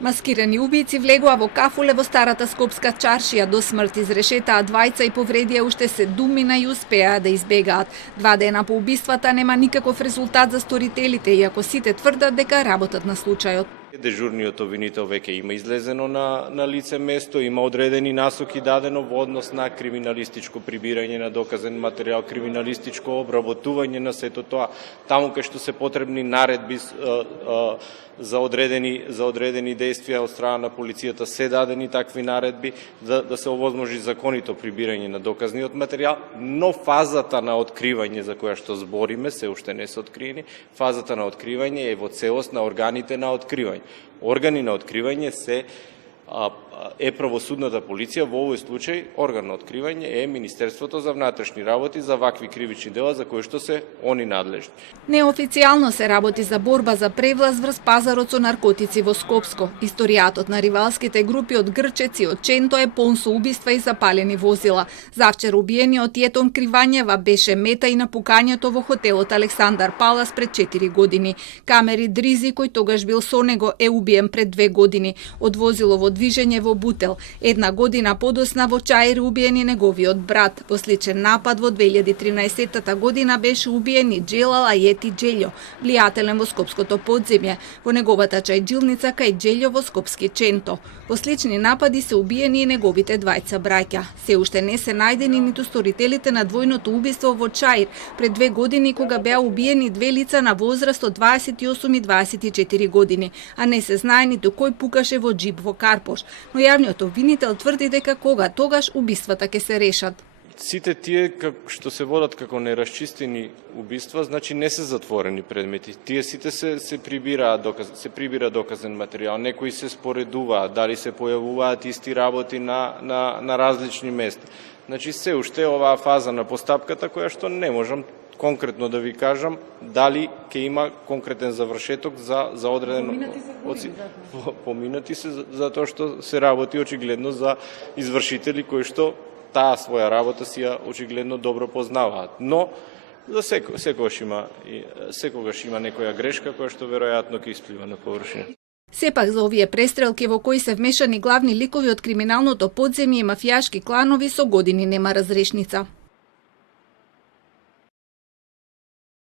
Маскирани убијци влегоа во кафуле во старата скопска чаршија, до смрт изрешетаа двајца и повредија уште 7 и успеа да избегаат. 2 дена по убиствата нема никаков резултат за сторителите, иако сите тврдат дека работат на случајот. Дежурниот обвинител веќе има излезено на лице место, има одредени насоки дадено во однос на криминалистичко прибирање на доказен материјал, криминалистичко обработување на сето тоа, таму кај што се потребни наредби за одредени действија од страна на полицијата, се дадени такви наредби да се овозможи законито прибирање на доказниот материјал, но фазата на откривање за која што збориме се уште не се откриени, фазата на откривање е во целост на органите на откривање. Органи на откривање е правосудната полиција, во овој случај орган на откривање е Министерството за внатрешни работи за вакви кривични дела за кои што се они надлежни. Неофицијално се работи за борба за превласт врз пазарот со наркотици во Скопско. Историјатот на ривалските групи од Грчец и од Ченто е полн со убиства и запалени возила. Завчер убиениот Јетон Кривањева беше мета и на пукањето во хотелот Александар Палас пред 4 години. Камери Дризи, кој тогаш бил со него, е убиен пред 2 години. Од возило во движење во Бутел. 1 година подосна во Чаир убиен и неговиот брат. Во сличен напад во 2013 година беше убиен и Джелал Ајети Джелјо, влијателен во скопското подземје, во неговата чајджилница кај Джелјо во скопски Ченто. Во слични напади се убиени и неговите двајца браќа. Се уште не се најдени ниту сторителите на двојното убиство во Чаир пред 2 години, кога беа убиени 2 лица на возраст од 28 и 24 години, а не се знае ниту кој пукаше во джип во Карпош. Но јавниот обвинител тврди дека кога тогаш убиствата ќе се решат. Сите тие што се водат како нерасчистени убиства, значи не се затворени предмети. Тие сите се прибира доказен материјал. Некои се споредуваат, дали се појавуваат исти работи на различни места. Значи се уште оваа фаза на постапката која што не можам конкретно да ви кажам дали ќе има конкретен завршеток за одредено поминати се затоа што се работи очигледно за извршители кои што таа своја работа си ја очигледно добро познаваат. Но за секогаш има некоја грешка која што веројатно ќе исплива на површина. Сепак за овие престрелки во кои се вмешани главни ликови од криминалното подземје и мафијашки кланови со години нема разрешница.